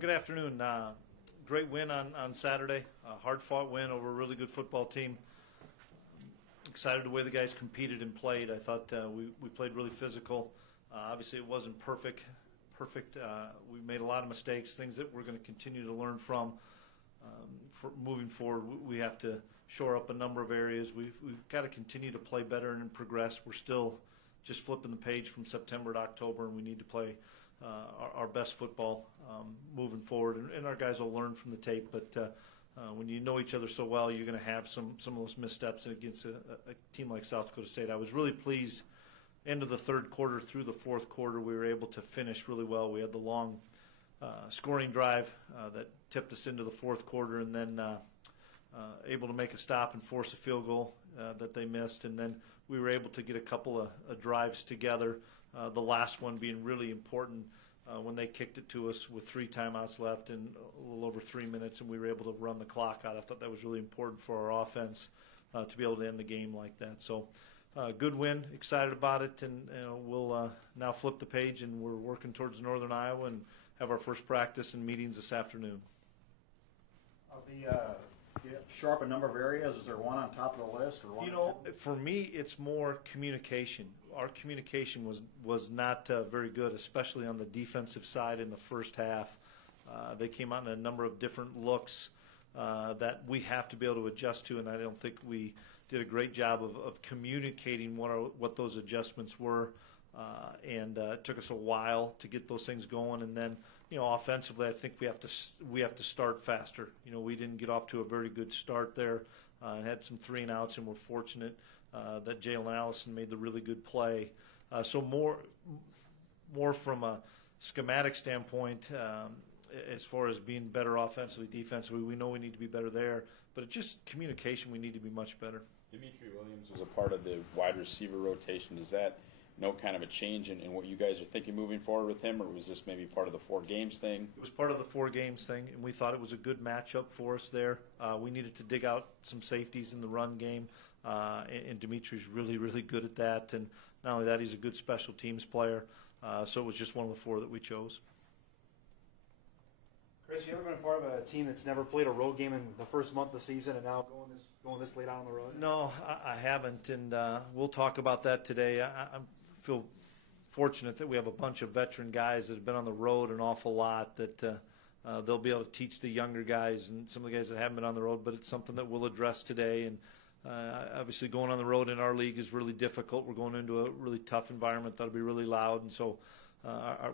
Good afternoon. Great win on Saturday. Hard-fought win over a really good football team. Excited the way the guys competed and played. I thought we played really physical. Obviously, it wasn't perfect. We made a lot of mistakes, things that we're going to continue to learn from. For moving forward, we have to shore up a number of areas. We've got to continue to play better and progress. We're still just flipping the page from September to October, and we need to play our best football moving forward. And our guys will learn from the tape. But when you know each other so well, you're going to have some of those missteps against a team like South Dakota State. I was really pleased. End of the third quarter through the fourth quarter, we were able to finish really well. We had the long scoring drive that tipped us into the fourth quarter, and then able to make a stop and force a field goal that they missed. And then we were able to get a couple of drives together, the last one being really important when they kicked it to us with 3 timeouts left and a little over 3 minutes, and we were able to run the clock out. I thought that was really important for our offense to be able to end the game like that. So good win, excited about it, and we'll now flip the page, and we're working towards Northern Iowa and have our first practice and meetings this afternoon. Sharp a number of areas. Is there one on top of the list, or one? For me, it's more communication. Our communication was not very good, especially on the defensive side in the first half. They came out in a number of different looks that we have to be able to adjust to, and I don't think we did a great job of communicating what those adjustments were. And it took us a while to get those things going. And then, offensively, I think we have to start faster. We didn't get off to a very good start there. And had some 3 and outs, and we're fortunate that Jalen Allison made the really good play. So more from a schematic standpoint, as far as being better offensively, defensively, we know we need to be better there. But it's just communication. We need to be much better. Demetri Williams was a part of the wide receiver rotation. Does that kind of a change in what you guys are thinking moving forward with him, or was this maybe part of the 4 games thing? It was part of the 4 games thing, and we thought it was a good matchup for us there. We needed to dig out some safeties in the run game, and Demetri's really, really good at that. And not only that, he's a good special teams player. So it was just one of the 4 that we chose. Chris, you ever been a part of a team that's never played a road game in the first month of the season and now going this late out on the road? No, I haven't, and we'll talk about that today. I feel fortunate that we have a bunch of veteran guys that have been on the road an awful lot, that they'll be able to teach the younger guys and some of the guys that haven't been on the road, but it's something that we'll address today. And obviously going on the road in our league is really difficult. We're going into a really tough environment that'll be really loud, and so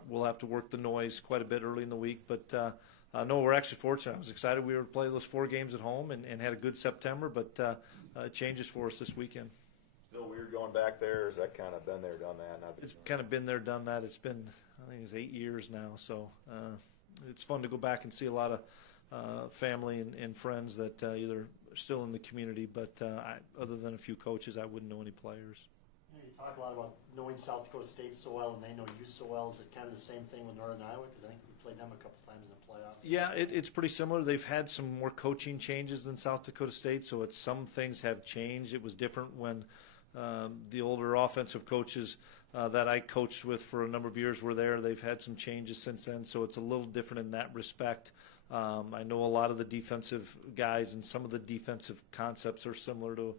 we'll have to work the noise quite a bit early in the week. But no, we're actually fortunate. I was excited we were to play those 4 games at home and had a good September, but it changes for us this weekend. Still weird going back there, or has that kind of been there, done that? It's kind of been there, done that. It's been, I think it's 8 years now, so it's fun to go back and see a lot of family and friends that either are still in the community, but other than a few coaches, I wouldn't know any players. You talk a lot about knowing South Dakota State so well, and they know you so well. Is it kind of the same thing with Northern Iowa? Because I think we played them a couple times in the playoffs. Yeah, it's pretty similar. They've had some more coaching changes than South Dakota State, so some things have changed. It was different when the older offensive coaches that I coached with for a number of years were there. They've had some changes since then, so it's a little different in that respect. I know a lot of the defensive guys, and some of the defensive concepts are similar to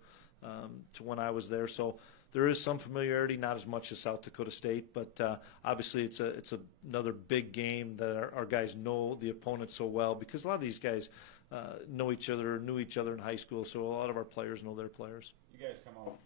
when I was there. So there is some familiarity, not as much as South Dakota State, but obviously it's another big game that our guys know the opponent so well, because a lot of these guys knew each other in high school, so a lot of our players know their players. You guys come out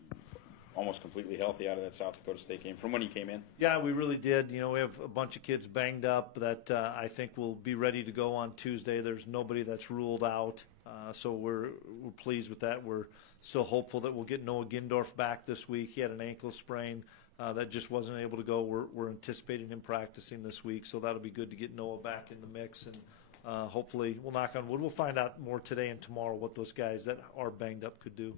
almost completely healthy out of that South Dakota State game from when you came in? Yeah, we really did. We have a bunch of kids banged up that I think will be ready to go on Tuesday. There's nobody that's ruled out, so we're pleased with that. We're still hopeful that we'll get Noah Gindorf back this week. He had an ankle sprain that just wasn't able to go. We're anticipating him practicing this week, so that'll be good to get Noah back in the mix. And hopefully, we'll knock on wood, we'll find out more today and tomorrow what those guys that are banged up could do.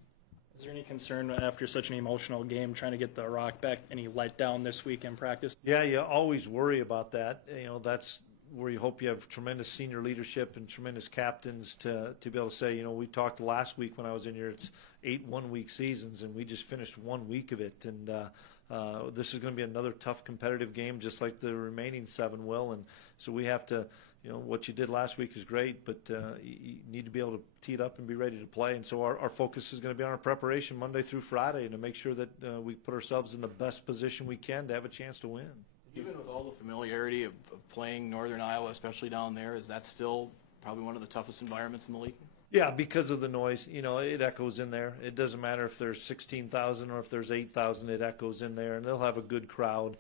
Is there any concern after such an emotional game trying to get the Rock back? Any letdown this week in practice? Yeah, you always worry about that. That's where you hope you have tremendous senior leadership and tremendous captains to be able to say, we talked last week when I was in here, it's 8 one-week seasons, and we just finished 1 week of it. And this is going to be another tough competitive game, just like the remaining 7 will. And so we have to what you did last week is great, but you need to be able to tee it up and be ready to play. And so our focus is going to be on our preparation Monday through Friday and to make sure that we put ourselves in the best position we can to have a chance to win. Even with all the familiarity of playing Northern Iowa, especially down there, is that still probably one of the toughest environments in the league? Yeah, because of the noise, it echoes in there. It doesn't matter if there's 16,000 or if there's 8,000, it echoes in there, and they'll have a good crowd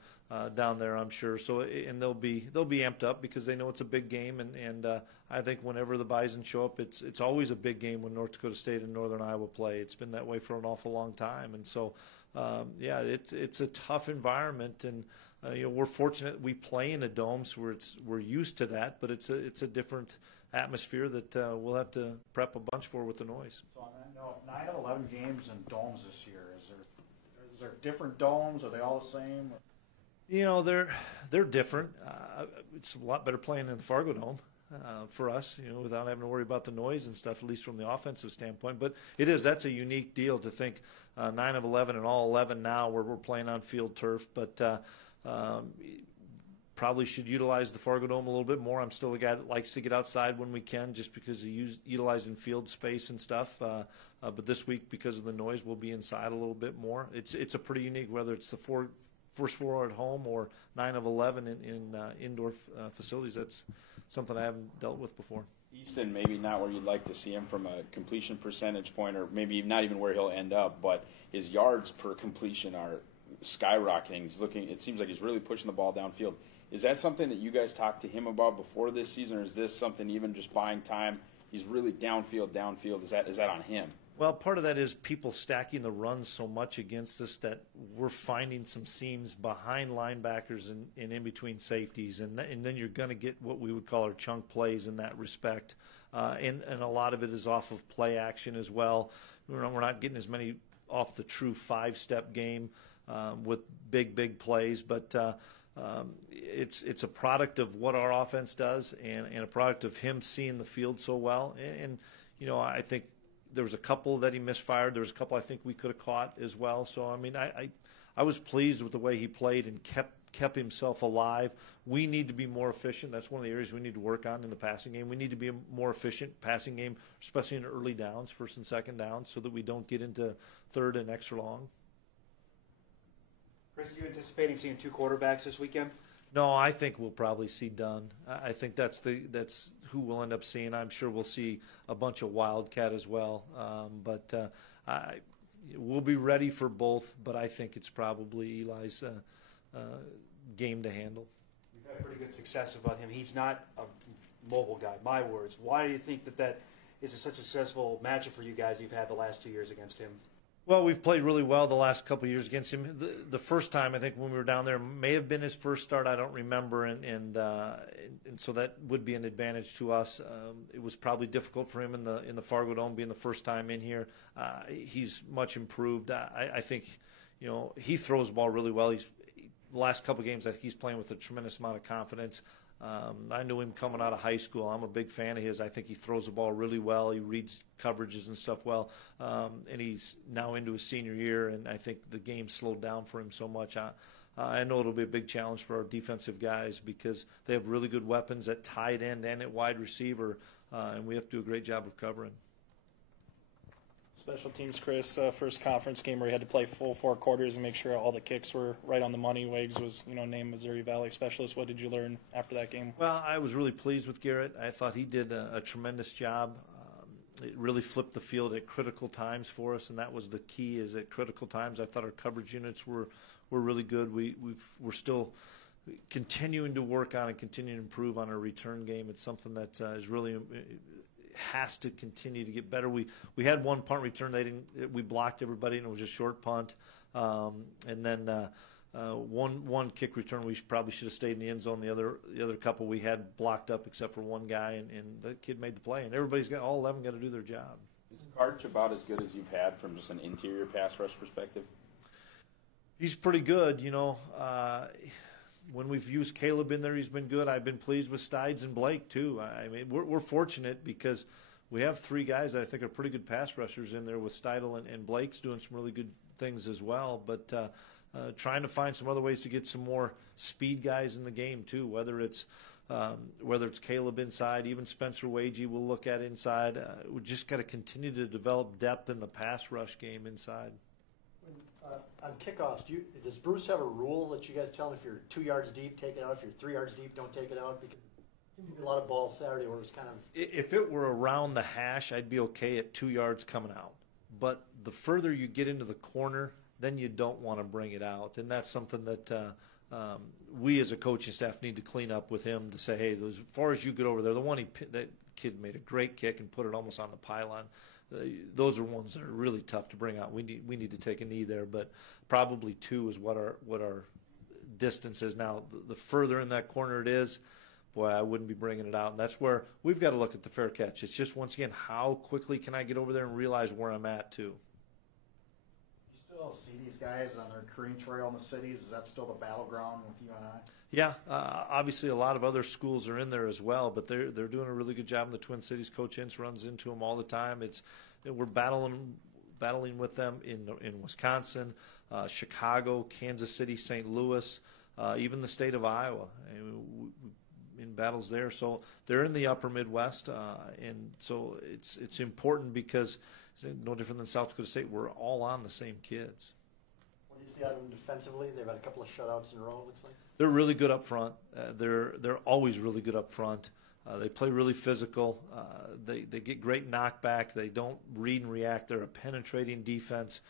down there, I'm sure. So, and they'll be amped up because they know it's a big game, and I think whenever the Bison show up, it's always a big game when North Dakota State and Northern Iowa play. It's been that way for an awful long time, and so it's a tough environment, and we're fortunate we play in a dome, so we're used to that, but it's a different atmosphere that we'll have to prep a bunch for with the noise. So on that note, 9 of 11 games in domes this year. Is there different domes? Are they all the same? They're different. It's a lot better playing in the Fargo Dome for us, without having to worry about the noise and stuff, at least from the offensive standpoint. But that's a unique deal to think 9 of 11 and all 11 now where we're playing on field turf. But probably should utilize the Fargo Dome a little bit more. I'm still a guy that likes to get outside when we can just because of utilizing field space and stuff. But this week, because of the noise, we'll be inside a little bit more. It's a pretty unique, whether it's the first four at home or 9 of 11 in indoor facilities. That's something I haven't dealt with before. Easton, maybe not where you'd like to see him from a completion percentage point, or maybe not even where he'll end up, but his yards per completion are skyrocketing. It seems like he's really pushing the ball downfield. Is that something that you guys talked to him about before this season, or is this something even just buying time? He's really downfield. Is that on him? Well, part of that is people stacking the runs so much against us that we're finding some seams behind linebackers and in between safeties, and then you're going to get what we would call our chunk plays in that respect. And a lot of it is off of play action as well. We're not getting as many off the true 5-step game with big plays, but it's a product of what our offense does and a product of him seeing the field so well. And I think there was a couple that he misfired. There was a couple I think we could have caught as well. So, I mean, I was pleased with the way he played and kept himself alive. We need to be more efficient. That's one of the areas we need to work on in the passing game. We need to be a more efficient passing game, especially in early downs, first and second downs, so that we don't get into third and extra long. Chris, are you anticipating seeing 2 quarterbacks this weekend? No, I think we'll probably see Dunn. I think that's who we'll end up seeing. I'm sure we'll see a bunch of Wildcat as well. But we'll be ready for both, but I think it's probably Eli's game to handle. We've had pretty good success about him. He's not a mobile guy, my words. Why do you think that is such a successful matchup for you guys you've had the last 2 years against him? Well, we've played really well the last couple of years against him. The first time, I think, when we were down there, may have been his first start. I don't remember, and so that would be an advantage to us. It was probably difficult for him in the Fargo Dome, being the first time in here. He's much improved. I think, he throws the ball really well. The last couple of games, I think he's playing with a tremendous amount of confidence. I knew him coming out of high school. I'm a big fan of his. I think he throws the ball really well. He reads coverages and stuff well. And he's now into his senior year, and I think the game slowed down for him so much. I know it'll be a big challenge for our defensive guys because they have really good weapons at tight end and at wide receiver, and we have to do a great job of covering. Special teams, Chris, first conference game where he had to play full 4 quarters and make sure all the kicks were right on the money. Wags was, named Missouri Valley Specialist. What did you learn after that game? Well, I was really pleased with Garrett. I thought he did a tremendous job. It really flipped the field at critical times for us, and that was the key, is at critical times. I thought our coverage units were really good. We're still continuing to work on and continue to improve on our return game. It's something that is really has to continue to get better. We had one punt return. We blocked everybody, and it was a short punt. And then one kick return, we probably should have stayed in the end zone. The other couple we had blocked up except for one guy, and the kid made the play. And all 11 got to do their job. Is Karch about as good as you've had from just an interior pass rush perspective? He's pretty good, When we've used Caleb in there, he's been good. I've been pleased with Stides and Blake, too. I mean, we're fortunate because we have 3 guys that I think are pretty good pass rushers in there with Steidel and Blake's doing some really good things as well. But trying to find some other ways to get some more speed guys in the game, too, whether it's whether it's Caleb inside, even Spencer Wagey we'll look at inside. We just got to continue to develop depth in the pass rush game inside. On kickoffs, does Bruce have a rule that you guys tell him if you're 2 yards deep, take it out? If you're 3 yards deep, don't take it out? Because a lot of balls Saturday where it was kind of. If it were around the hash, I'd be okay at 2 yards coming out. But the further you get into the corner, then you don't want to bring it out, and that's something that we as a coaching staff need to clean up with him to say, hey, as far as you get over there, that kid made a great kick and put it almost on the pylon. Those are ones that are really tough to bring out. We need to take a knee there, but probably 2 is what our distance is now. The further in that corner it is, boy, I wouldn't be bringing it out. And that's where we've got to look at the fair catch. It's just, once again, how quickly can I get over there and realize where I'm at too. You still see these guys on their recruiting trail in the cities? Is that still the battleground with UNI? Yeah, obviously a lot of other schools are in there as well, but they're doing a really good job in the Twin Cities. Coach Ince runs into them all the time. We're battling with them in Wisconsin, Chicago, Kansas City, St. Louis, even the state of Iowa. In battles there, so they're in the upper Midwest, and so it's important because it's no different than South Dakota State. We're all on the same kids. What do you see out of them defensively? They've had a couple of shutouts in a row, it looks like. They're really good up front. They're always really good up front. They play really physical. They get great knockback. They don't read and react. They're a penetrating defense,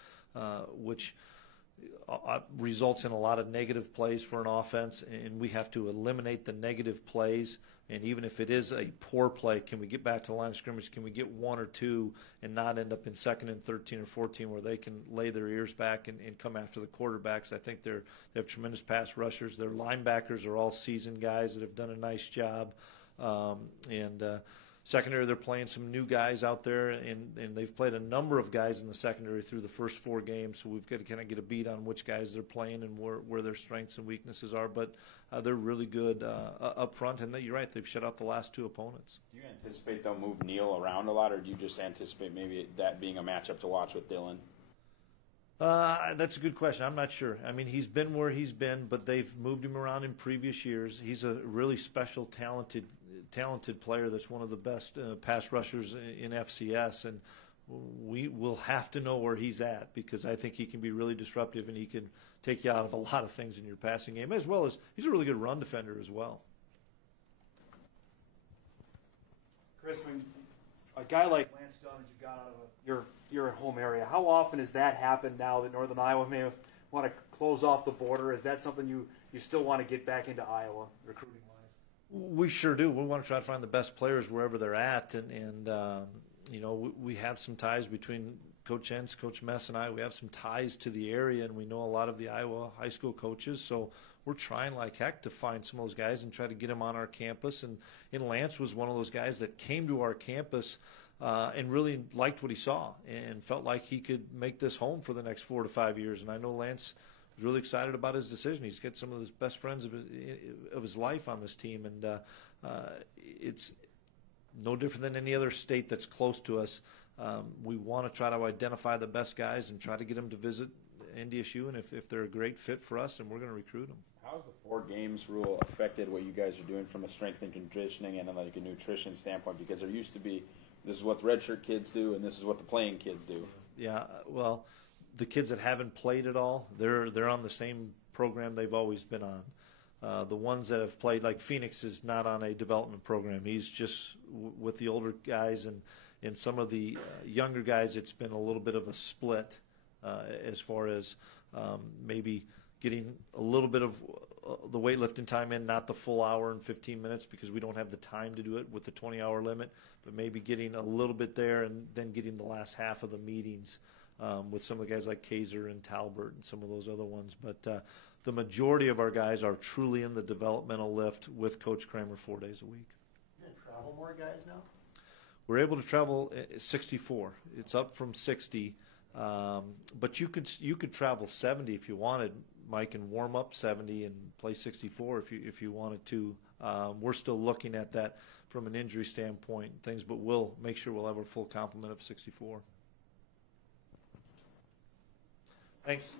which results in a lot of negative plays for an offense, and we have to eliminate the negative plays. And even if it is a poor play, can we get back to the line of scrimmage? Can we get 1 or 2 and not end up in 2nd and 13 or 14 where they can lay their ears back and come after the quarterbacks? I think they have tremendous pass rushers. Their linebackers are all seasoned guys that have done a nice job. Secondary, they're playing some new guys out there, and they've played a number of guys in the secondary through the first 4 games, so we've got to kind of get a beat on which guys they're playing and where their strengths and weaknesses are. But they're really good up front, and you're right, they've shut out the last 2 opponents. Do you anticipate they'll move Neal around a lot, or do you just anticipate maybe that being a matchup to watch with Dylan? That's a good question. I'm not sure. I mean, he's been where he's been, but they've moved him around in previous years. He's a really special, talented player that's one of the best pass rushers in FCS, and we will have to know where he's at, because I think he can be really disruptive and he can take you out of a lot of things in your passing game, as well as he's a really good run defender as well. Chris, when a guy like Lance Dunn that you got out of your home area, how often has that happened now that Northern Iowa may have want to close off the border? Is that something you still want to get back into Iowa recruiting-wise? We sure do. We want to try to find the best players wherever they're at, and we have some ties between Coach Ince, Coach Mess, and I. We have some ties to the area, and we know a lot of the Iowa high school coaches, so we're trying like heck to find some of those guys and try to get them on our campus. And Lance was one of those guys that came to our campus and really liked what he saw and felt like he could make this home for the next 4 to 5 years. And I know Lance was really excited about his decision. He's got some of his best friends of his life on this team, and it's no different than any other state that's close to us. We want to try to identify the best guys and try to get them to visit NDSU, and if they're a great fit for us, then we're going to recruit them. How's the 4 games rule affected what you guys are doing from a strength and conditioning and like a nutrition standpoint? Because there used to be, this is what the redshirt kids do, and this is what the playing kids do. Yeah, well, the kids that haven't played at all, they're on the same program they've always been on. The ones that have played, like Phoenix is not on a development program. He's just with the older guys, and some of the younger guys, it's been a little bit of a split as far as maybe getting a little bit of the weightlifting time in, not the full hour and 15 minutes because we don't have the time to do it with the 20-hour limit, but maybe getting a little bit there and then getting the last half of the meetings with some of the guys like Kaiser and Talbert and some of those other ones. But the majority of our guys are truly in the developmental lift with Coach Kramer 4 days a week. You're going to travel more guys now? We're able to travel 64. It's up from 60. But you could travel 70 if you wanted, Mike, and warm up 70 and play 64 if you wanted to. We're still looking at that from an injury standpoint and things, but we'll make sure we'll have a full complement of 64. Thanks.